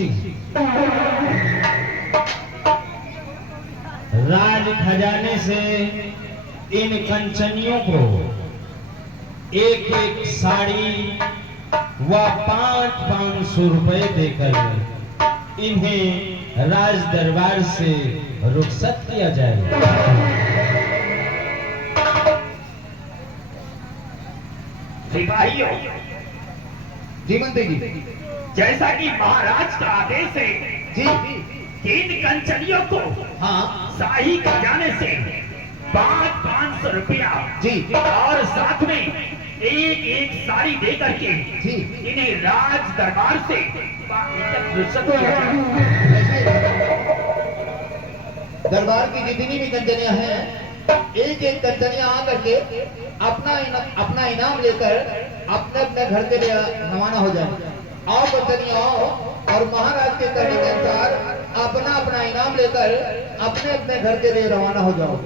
सिंह राज खजाने से इन कंचनियों को एक एक साड़ी व 500 रुपए देकर इन्हें राज दरबार से रुखसत किया जाएगा। सिपाहियों, जी मंत्री जी। जैसा कि महाराज का आदेश है जी कि इन कंचनियों को हाँ शाही खजाने से 500 रुपया जी और साथ में एक एक साड़ी दे करके जी इन्हें राज दरबार से रुखसत किया जाए। दरबार की जितनी भी कंजनियां हैं, एक एक कंजनियां आकर के अपना इनाम लेकर अपने अपने घर के लिए रवाना हो जाए। आओ कंजनियां आओ और महाराज के कहने के अनुसार अपना अपना इनाम लेकर अपने अपने घर के लिए रवाना हो जाओ।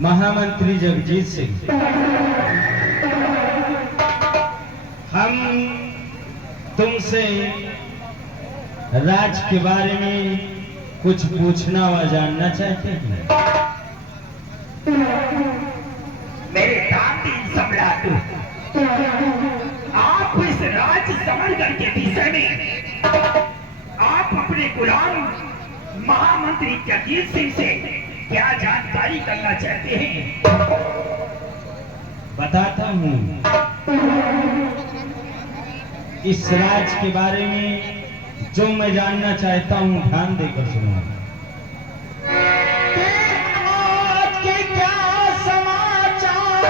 महामंत्री जगजीत सिंह, हम तुमसे राज के बारे में कुछ पूछना व जानना चाहते हैं। मेरे दादी सम्राट, आप इस राज समरगढ़ के विषय में आप अपने गुलाम महामंत्री जगजीत सिंह से क्या जानकारी करना चाहते हैं? बताता हूँ। इस राज के बारे में जो मैं जानना चाहता हूँ, ध्यान देकर सुनो। आज के क्या समाचार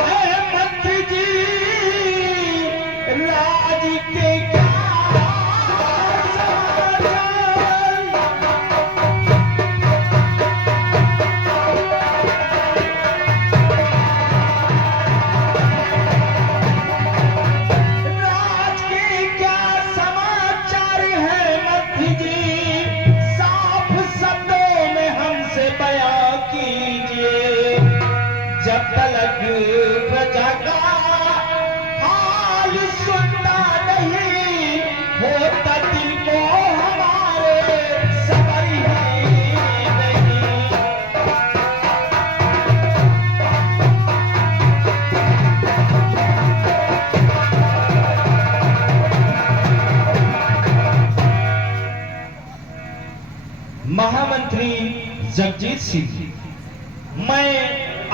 है मंत्री जी, राज के क्या प्रजा का हाल सुनता नहीं, होता दिल को हमारे सबर ही नहीं। महामंत्री जगजीत सिंह, मैं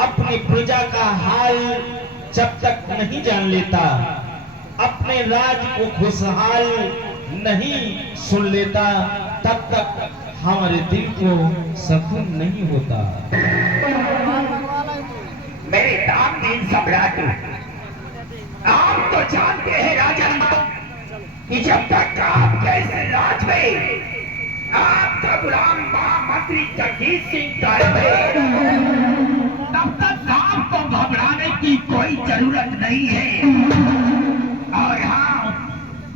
अपनी प्रजा का हाल जब तक नहीं जान लेता, अपने राज को खुशहाल नहीं सुन लेता, तब तक हमारे दिल को सुकून नहीं होता। मेरे दामदीन सम्राट, आप तो जानते हैं राजन कि जब तक आप कैसे राज में आपका गुलाम महामंत्री जगजीत सिंह कायम है, तब तक आपको घबराने की कोई जरूरत नहीं है। और हाँ,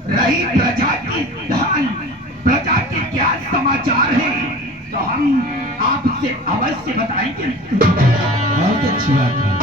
रही प्रजा की धन, प्रजा के क्या समाचार है, तो हम आपसे अवश्य बताएंगे। बहुत अच्छी बात है।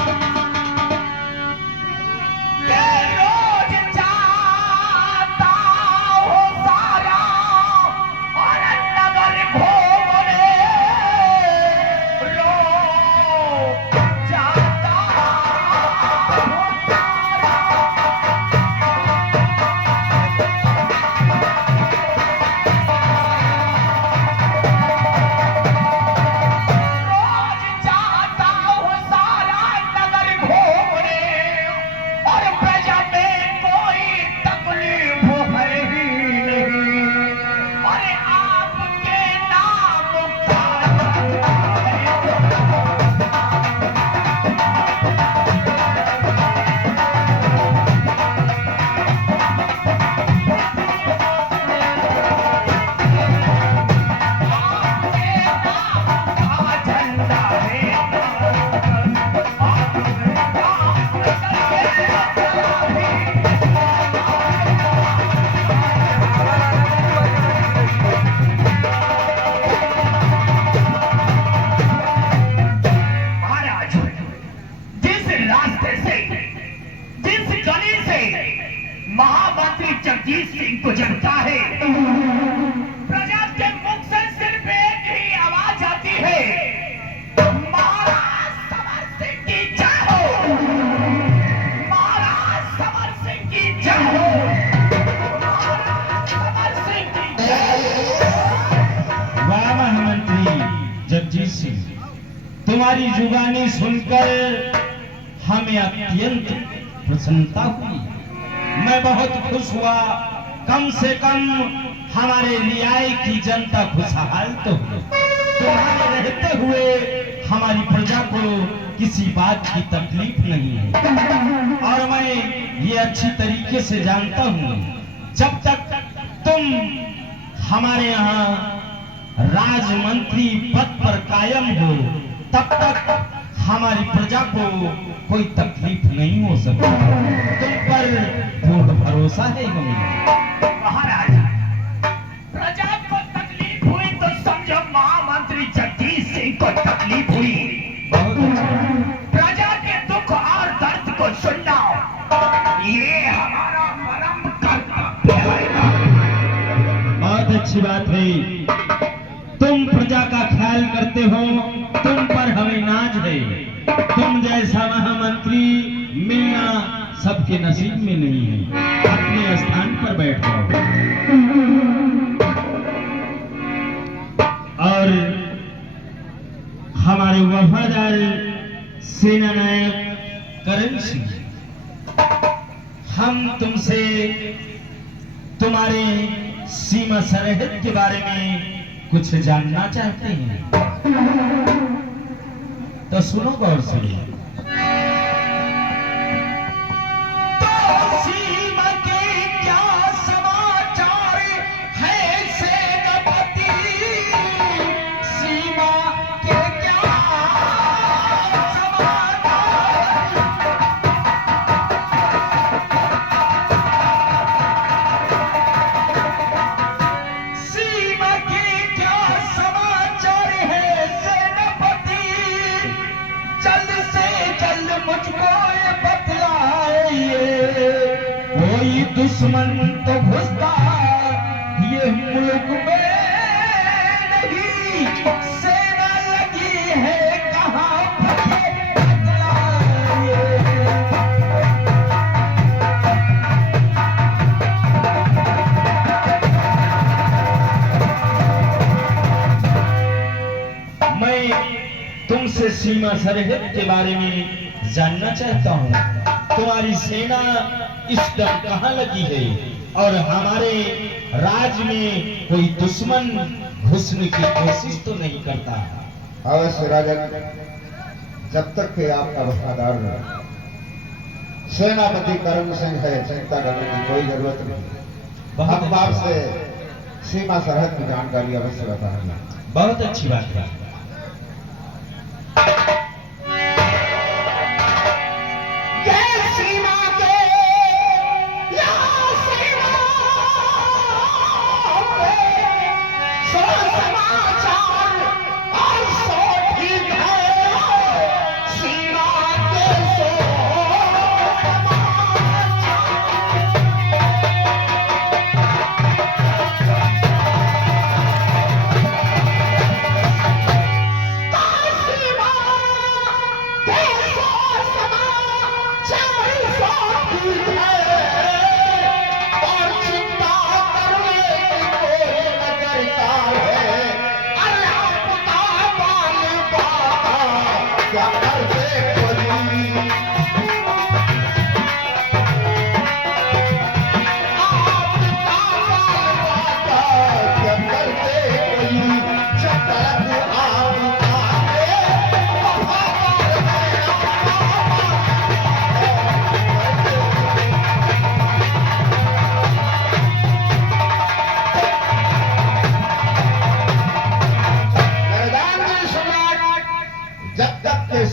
महामंत्री जगजीत सिंह को जनता है, प्रजा के मुख से सिर्फ एक ही आवाज आती है, महाराज समर सिंह की जय हो, महाराज समर सिंह की जय हो, महाराज समर सिंह की जय हो। वाह महामंत्री जगजीत सिंह, तुम्हारी जुबानी सुनकर हमें अत्यंत प्रसन्नता हुई। मैं बहुत खुश हुआ, कम से कम हमारे रियाई की जनता खुशहाल तो हो। तुम्हारे रहते हुए हमारी प्रजा को किसी बात की तकलीफ नहीं है, और मैं ये अच्छी तरीके से जानता हूँ, जब तक तुम हमारे यहाँ राजमंत्री पद पर कायम हो, तब तक हमारी प्रजा को कोई तकलीफ नहीं हो सकती। तुम पर पूर्ण भरोसा है हमें। महाराज, प्रजा को तकलीफ हुई तो समझो महामंत्री जगजीत सिंह को तकलीफ हुई। बहुत अच्छा। प्रजा के दुख और दर्द को सुनना, ये हमारा परम कर्तव्य है। बहुत अच्छी बात है, तुम प्रजा का ख्याल करते हो, तुम पर हमें नाज है। तुम जैसा महामंत्री मिलना सबके नसीब में नहीं है। अपने स्थान पर बैठ जाओ। और हमारे वफादार सेना नायक करण सिंह, हम तुमसे तुम्हारे सीमा सरहद के बारे में कुछ जानना चाहते हैं, तो सुनो गौर से। तो सीमा के क्या समाचार है सेनापति, सीमा के क्या समाचार, सीमा के क्या समाचार है सेनापति, जल्द से जल्द मुझको ये बतलाइए। कोई दुश्मन तो घुसता ये मुल्क में नहीं, सेना लगी है कहाँ पर बतलाइए। मैं सीमा सरहद के बारे में जानना चाहता हूँ। तुम्हारी सेना इस दम कहाँ लगी है और हमारे राज्य में कोई दुश्मन घुसने की कोशिश तो नहीं करता? अवश्य राजन, जब तक कि आपका वफादार सेनापति करण सिंह है, चिंता करने की कोई जरूरत नहीं। हम आपसे सीमा सरहद की जानकारी अवश्य बताएंगे। बहुत अच्छी बात है।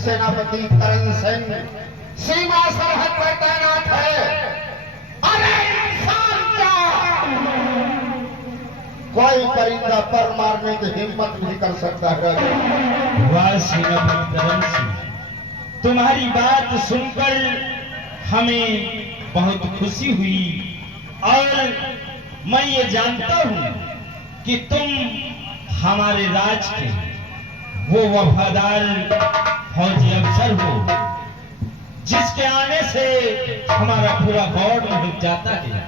सेनापति करण सिंह सीमा सरहद पर तैनात है। अरे इंसान क्या, कोई परिंदा पर मारने की हिम्मत नहीं कर सकता है। वाह सेनापति करण सिंह, तुम्हारी बात सुनकर हमें बहुत खुशी हुई और मैं ये जानता हूँ कि तुम हमारे राज्य के वो वफादार फौजी अफसर हो जिसके आने से हमारा पूरा गौर में जाता है।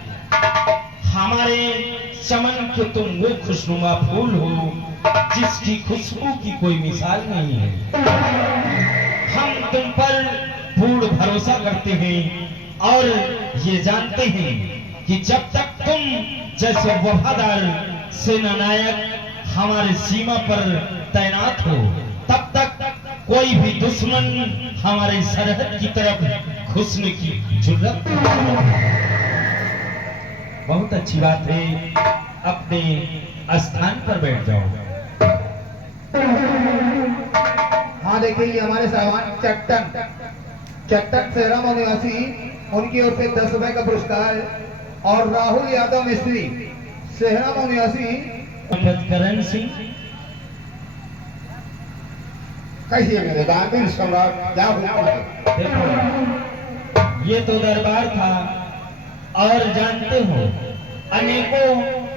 हमारे चमन के तुम वो खुशनुमा फूल हो जिसकी खुशबू की कोई मिसाल नहीं है। हम तुम पर पूर्ण भरोसा करते हैं और ये जानते हैं कि जब तक तुम जैसे वफादार सेना नायक हमारे सीमा पर तैनात हो तब तक कोई भी दुश्मन हमारे सरहद की तरफ घुसने की जुर्रत नहीं। बहुत अच्छी बात है, अपने स्थान पर बैठ जाओ। हाँ देखिए, ये हमारे साहबान चट्टन सेहरा निवासी, उनकी ओर से 10 रुपए का पुरस्कार, और राहुल यादव मिस्त्री सेहरा निवासी। करण सिंह, कहिए मेरे दानिश सम्राट, क्या हुआ? देखो ये तो दरबार था और जानते हो अनेकों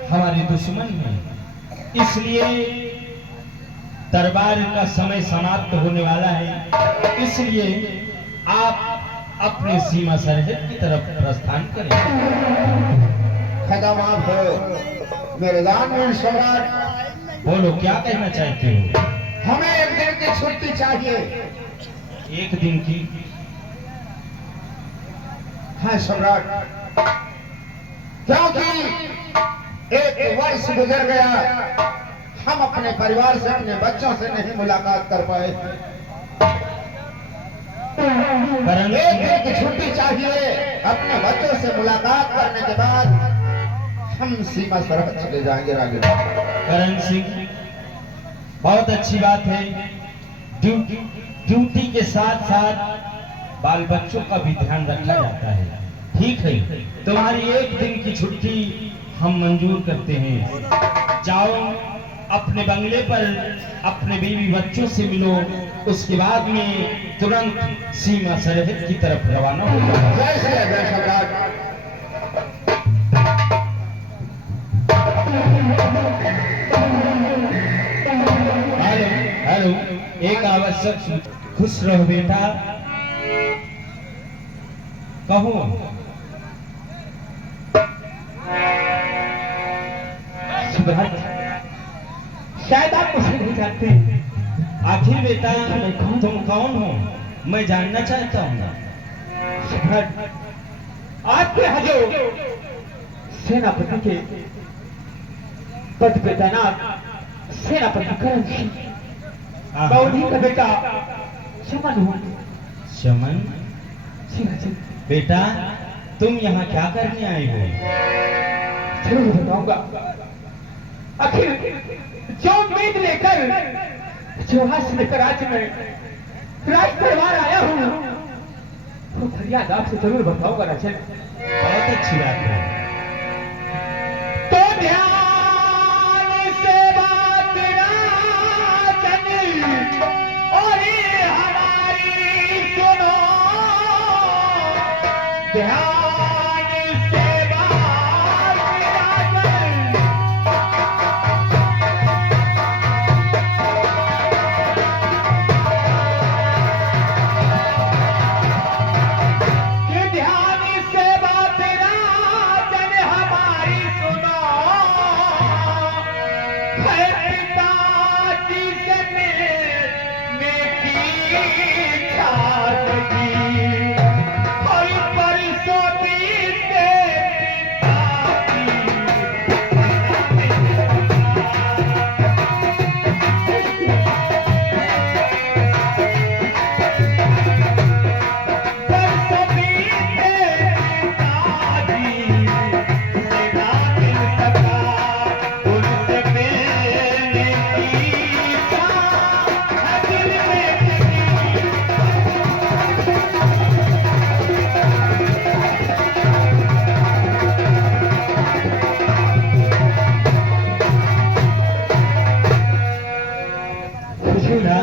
हमारे दुश्मन हैं, इसलिए दरबार का समय समाप्त होने वाला है। इसलिए आप अपने सीमा सरहद की तरफ प्रस्थान करें। खदामात हो मेरे दानिश सम्राट। बोलो क्या कहना चाहते हो? हमें एक दिन की छुट्टी चाहिए। एक दिन की? हाँ सम्राट, क्योंकि एक वर्ष गुजर गया, हम अपने परिवार से, अपने बच्चों से नहीं मुलाकात कर पाए। एक दिन की छुट्टी चाहिए। अपने बच्चों से मुलाकात करने के बाद हम सीमा सरहद चले जाएंगे रागे। करण सिंह, बहुत अच्छी बात है। ड्यूटी के साथ साथ बाल बच्चों का भी ध्यान रखा जाता है। ठीक है, तुम्हारी एक दिन की छुट्टी हम मंजूर करते हैं। जाओ अपने बंगले पर अपने बीवी बच्चों से मिलो, उसके बाद में तुरंत सीमा सरहद की तरफ रवाना हो जाओ। जय श्री जय सम्राट। हेलो, एक आवश्यक। खुश रहो बेटा, कहो। शायद आप मुझे नहीं जानते। आखिर बेटा तुम कौन हो, मैं जानना चाहता हूँ। सम्राट, आपके हजूर सेनापति के पद पे तैनात सेनापति करण सिंह, मैं उन्हीं का बेटा चमन हूँ। चमन? जी राजन। बेटा तुम यहाँ क्या करने आए हो? जरूर बताऊंगा। आखिर जो उम्मीद लेकर, जो आस लेकर आज मैं राज दरबार आया हूँ, वो फरियाद आपसे जरूर बताऊंगा राजन। बहुत अच्छी बात है। तो ध्यान से बात राजन और ये हमारी सुनो, ध्यान से बात राजन। कि ध्यान से बात राजन हमारी सुनो, है पिताजी से मिलने की इच्छा लगी, हर परसों बीते परसों बीते पिताजी, मेरा दिल सका उनसे मिलने की इच्छा है दिल में जगी। बेटा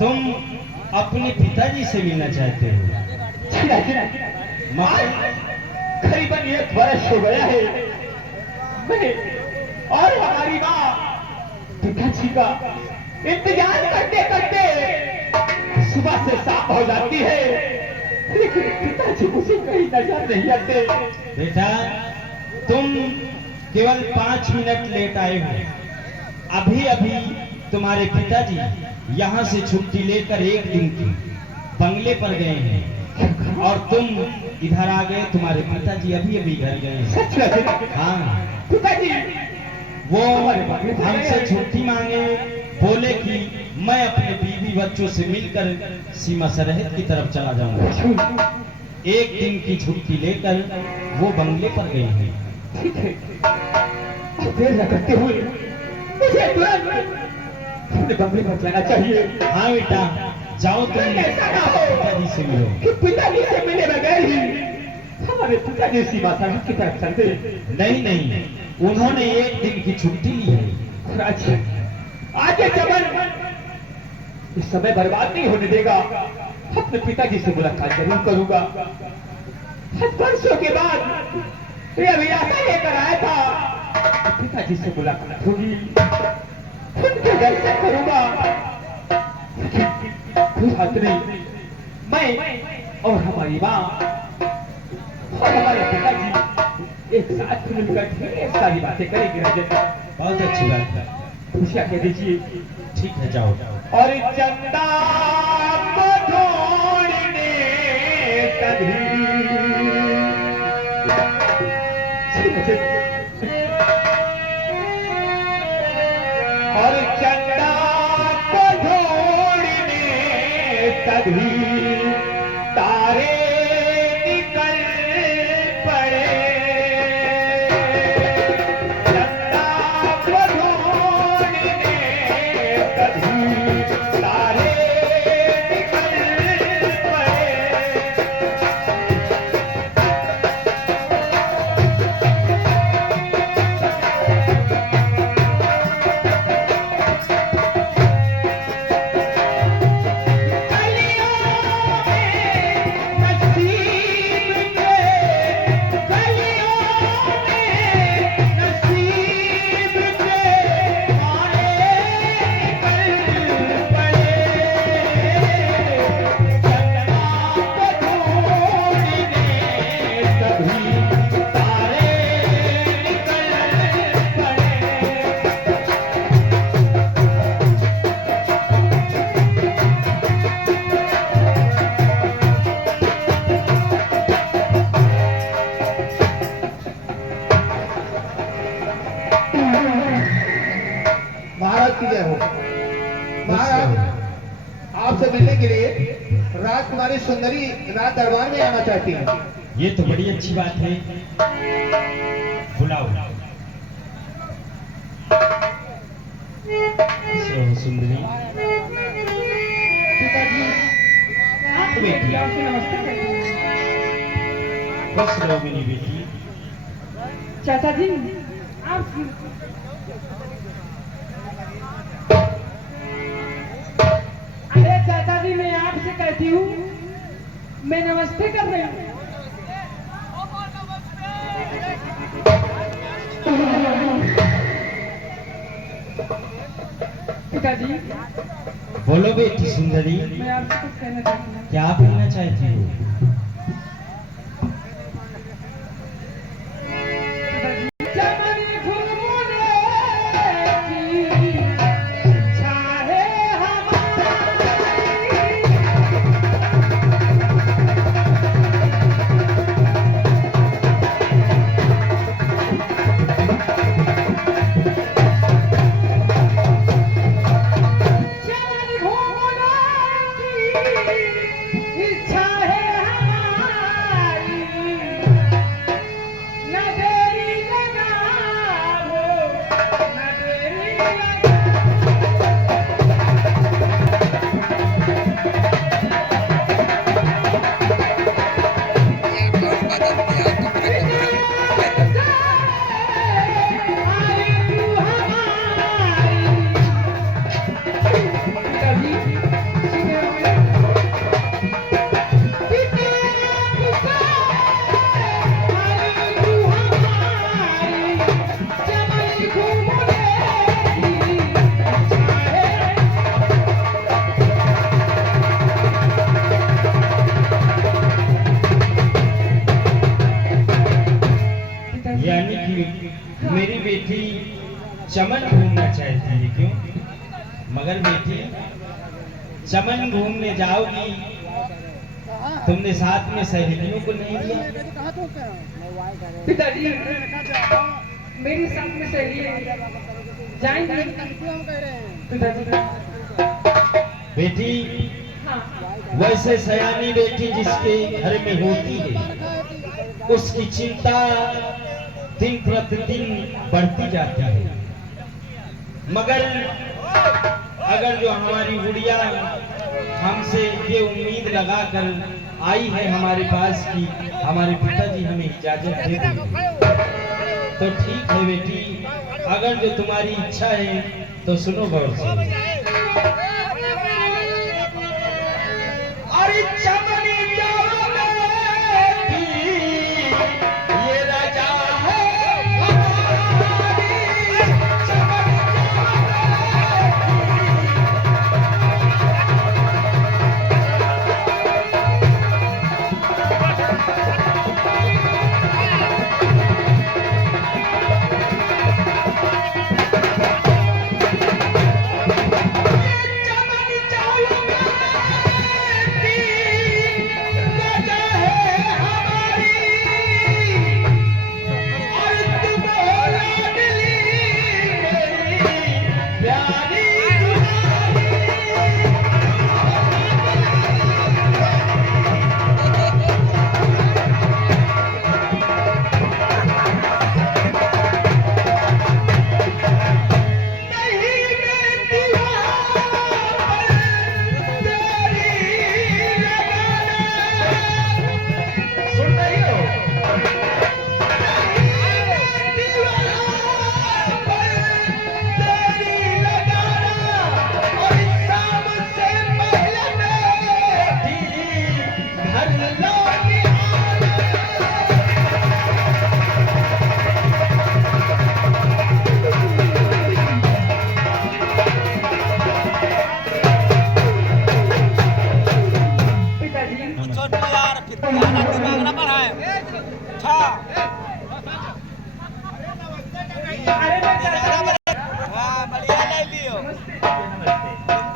तुम अपने पिताजी से मिलना चाहते हो? आज करीबन 1 वर्ष हो गया है, मैं और हमारी माँ पिताजी का इंतजार करते करते सुबह से शाम हो जाती है, लेकिन पिताजी मुझे कहीं नजर नहीं आते। बेटा तुम केवल 5 मिनट लेट आए हो। अभी अभी तुम्हारे पिताजी यहाँ से छुट्टी लेकर 1 दिन की बंगले पर गए हैं और तुम इधर आ गए। तुम्हारे पिताजी अभी अभी घर गए हैं। सच है हाँ, पिताजी, वो हमसे छुट्टी मांगे, बोले कि मैं अपने बीवी बच्चों से मिलकर सीमा सरहद की तरफ चला जाऊंगा। 1 दिन की छुट्टी लेकर वो बंगले पर गए हैं। ठीक है, अब देर न करते हुए मुझे तुरंत अपने बंगले पर जाना चाहिए। हाँ बेटा जाओ, तुम ऐसा ना हो पिताजी से मिलो। कि पिताजी से मिले बगैर ही हमारे पिताजी सीमा सरहद की तरफ चलते। नहीं नहीं, उन्होंने 1 दिन की छुट्टी ली है। अच्छा, आगे चमन इस समय बर्बाद नहीं होने देगा, अपने पिताजी से मुलाकात जरूर करूंगा। 7 वर्षों के बाद ये अभिलाषा लेकर आया था, पिताजी से मुलाकात होगी, उनके दर्शन करूंगा। कोई बात नहीं, मैं और हमारी माँ और हमारे पिताजी एक साथ मिलकर ढेर सारी बातें करेंगे राजन। बहुत अच्छी बात है। खुशियाँ कह दीजिए। ठीक है जाओ। और चंदा को ढूंढने कभी और चंदा को ढूंढने कभी तारे निकल पड़े, चंदा को ढूंढने कभी तारे निकल पड़े। कलियों हमारी सुंदरी राज दरबार में आना चाहती है। ये तो बड़ी अच्छी बात है, बुलाओ। सुंदरी पिताजी आप बेटी। आपसे नमस्ते करती हूँ। खुश रहो मेरी बेटी। चाचा जी आप अरे चाचा जी मैं आपसे कहती हूँ, मैं नमस्ते कर रही हूँ। पिताजी बोलो बेटी सुंदरी, मैं आपसे कुछ कहना चाहती हूँ। क्या बोलना चाहती हो? चमन फुलमुले की इच्छा है हमारी। चमन फुलमुले की इच्छा है हमारी। न देरी लगाओ, न देरी लगाओ। आई तू हमारी। पिताजी सुने हुए यानी कि मेरी बेटी चमन घूमना चाहती है, क्यों? मगर बेटी चमन घूमने जाओगी, तुमने साथ में सहेलियों को नहीं लिया? पिताजी मेरी साथ में सहेली जाएंगे पिताजी। बेटी हाँ वैसे सयानी बेटी जिसके घर में होती है, उसकी चिंता दिन प्रतिदिन बढ़ती जाती है। मगर अगर जो हमारी गुड़िया हमसे ये उम्मीद लगाकर आई है हमारे पास कि हमारे पिताजी हमें इजाजत दे देंगे, तो ठीक है बेटी। अगर जो तुम्हारी इच्छा है तो सुनो गौर से। अरे चमनी बेटी, ये राजा है हमारी।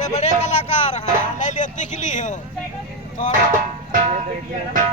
बड़े कलाकार हैं, ले लियो, दिख ली हो थोड़ा।